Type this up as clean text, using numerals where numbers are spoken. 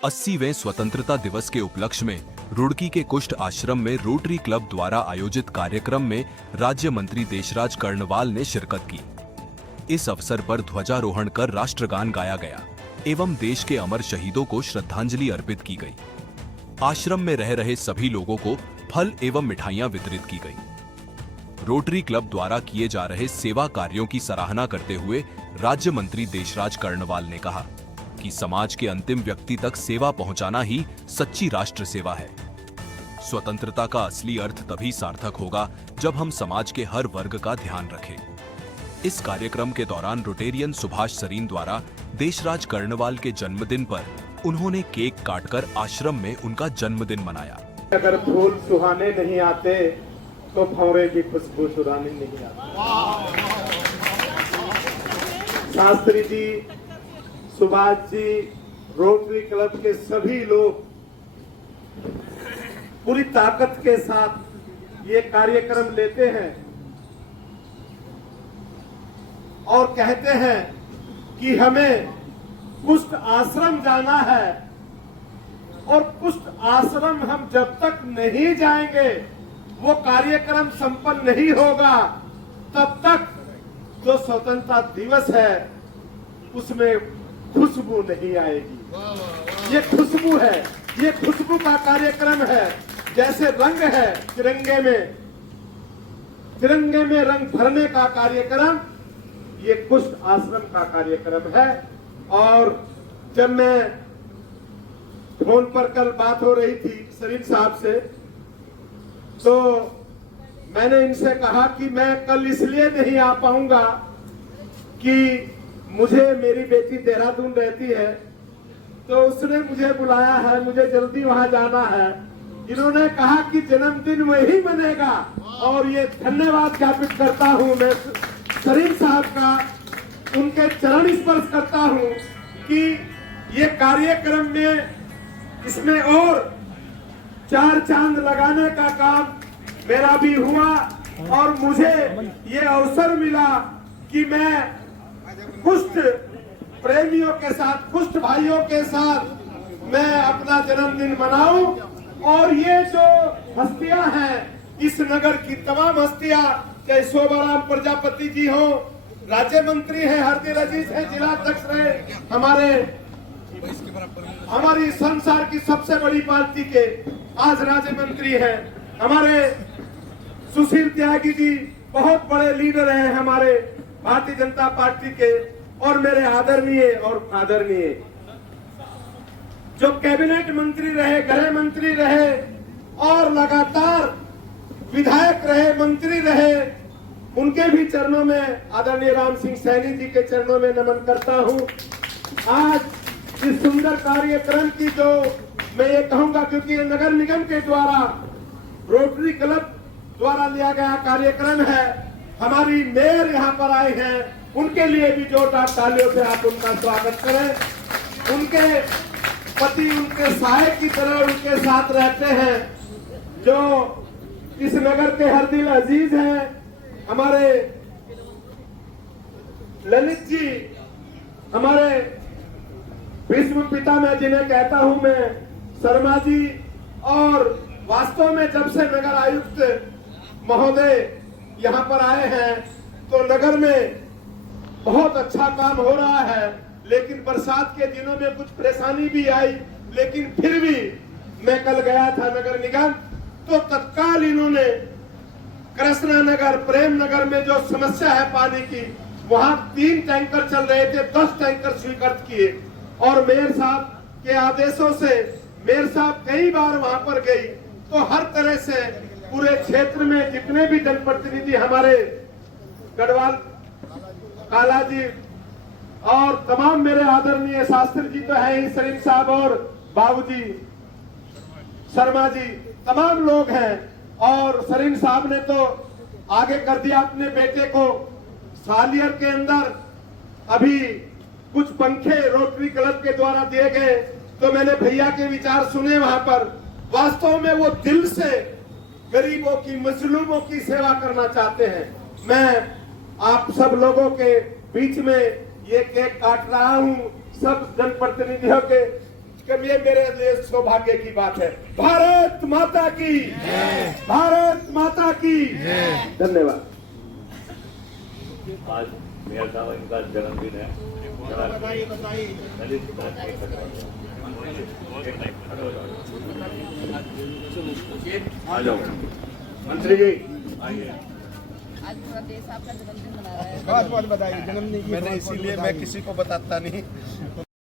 80वें स्वतंत्रता दिवस के उपलक्ष्य में रुड़की के कुष्ठ आश्रम में रोटरी क्लब द्वारा आयोजित कार्यक्रम में राज्य मंत्री देशराज कर्णवाल ने शिरकत की। इस अवसर पर ध्वजारोहण कर राष्ट्रगान गाया गया एवं देश के अमर शहीदों को श्रद्धांजलि अर्पित की गई। आश्रम में रह रहे सभी लोगों को फल एवं मिठाइयां वितरित की गई। रोटरी क्लब द्वारा किए जा रहे सेवा कार्यों की सराहना करते हुए राज्य मंत्री देशराज कर्णवाल ने कहा कि समाज के अंतिम व्यक्ति तक सेवा पहुंचाना ही सच्ची राष्ट्र सेवा है। स्वतंत्रता का असली अर्थ तभी सार्थक होगा जब हम समाज के हर वर्ग का ध्यान रखें। इस कार्यक्रम के दौरान रोटेरियन सुभाष सरीन द्वारा देशराज कर्णवाल के जन्मदिन पर उन्होंने केक काटकर आश्रम में उनका जन्मदिन मनाया। अगर फूल सुहाने नहीं आते तो भंवरे की खुशबू सुहानी नहीं आती। शास्त्री जी, सुभाष जी, रोटरी क्लब के सभी लोग पूरी ताकत के साथ ये कार्यक्रम लेते हैं और कहते हैं कि हमें कुष्ठ आश्रम जाना है और कुष्ठ आश्रम हम जब तक नहीं जाएंगे, वो कार्यक्रम संपन्न नहीं होगा, तब तक जो स्वतंत्रता दिवस है उसमें खुशबू नहीं आएगी। ये खुशबू है, ये खुशबू का कार्यक्रम है। जैसे रंग है तिरंगे में रंग भरने का कार्यक्रम, ये कुष्ठ आश्रम का कार्यक्रम है। और जब मैं फोन पर कल बात हो रही थी सरीन साहब से, तो मैंने इनसे कहा कि मैं कल इसलिए नहीं आ पाऊंगा कि मुझे, मेरी बेटी देहरादून रहती है, तो उसने मुझे बुलाया है, मुझे जल्दी वहां जाना है। इन्होंने कहा कि जन्मदिन वही मनेगा और ये धन्यवाद ज्ञापित करता हूं मैं सरीन साहब का, उनके चरण स्पर्श करता हूं कि ये कार्यक्रम में इसमें और 4 चांद लगाने का काम मेरा भी हुआ और मुझे ये अवसर मिला कि मैं कुष्ठ प्रेमियों के साथ, कुष्ठ भाइयों के साथ मैं अपना जन्मदिन मनाऊं। और ये जो हस्तियां हैं, इस नगर की तमाम हस्तियां, चाहे शोभाराम प्रजापति जी हो, राज्य मंत्री है हरदील अजीज है, जिला अध्यक्ष रहे, हमारी संसार की सबसे बड़ी पार्टी के आज राज्य मंत्री हैं, हमारे सुशील त्यागी जी बहुत बड़े लीडर हैं हमारे भारतीय जनता पार्टी के, और मेरे आदरणीय जो कैबिनेट मंत्री रहे, गृह मंत्री रहे और लगातार विधायक रहे, मंत्री रहे, उनके भी चरणों में, आदरणीय राम सिंह सैनी जी के चरणों में नमन करता हूं। आज इस सुंदर कार्यक्रम की जो मैं ये कहूंगा, क्योंकि नगर निगम के द्वारा, रोटरी क्लब द्वारा लिया गया कार्यक्रम है, हमारी मेयर यहाँ पर आए हैं, उनके लिए भी जोरदार तालियों से आप उनका स्वागत करें। उनके पति उनके सहायक की तरह उनके साथ रहते हैं, जो इस नगर के हरदील अजीज हैं, हमारे ललित जी, हमारे विश्व पिता में जिन्हें कहता हूं मैं, शर्मा जी, और वास्तव में जब से नगर आयुक्त महोदय यहां पर आए हैं तो नगर में बहुत अच्छा काम हो रहा है। लेकिन बरसात के दिनों में कुछ परेशानी भी आई, लेकिन फिर भी मैं कल गया था नगर निगम, तो तत्काल इन्होंने कृष्णा नगर, प्रेम नगर में जो समस्या है पानी की, वहां 3 टैंकर चल रहे थे, 10 टैंकर स्वीकृत किए। और मेयर साहब के आदेशों से मेयर साहब कई बार वहां पर गई, तो हर तरह से पूरे क्षेत्र में जितने भी जनप्रतिनिधि हमारे गढ़वाल काला जी और तमाम मेरे आदरणीय शास्त्री जी तो है ही, सरीन साहब और बाबूजी शर्मा जी, तमाम लोग हैं। और सरीन साहब ने तो आगे कर दिया अपने बेटे को। सालियर के अंदर अभी कुछ पंखे रोटरी क्लब के द्वारा दिए गए, तो मैंने भैया के विचार सुने वहां पर। वास्तव में वो दिल से गरीबों की, मजलूमों की सेवा करना चाहते हैं। मैं आप सब लोगों के बीच में ये केक काट रहा हूं, सब जनप्रतिनिधियों के ये मेरे लिए सौभाग्य की बात है। भारत माता की, भारत माता की धन्यवाद। आज मेयर साहब इनका जन्मदिन है। आ जाओ मंत्री जी, आइए। आज पूरा देश आपका जन्मदिन मना रहा है। बहुत बहुत बधाई जन्मदिन की। मैंने इसीलिए मैं किसी को बताता नहीं।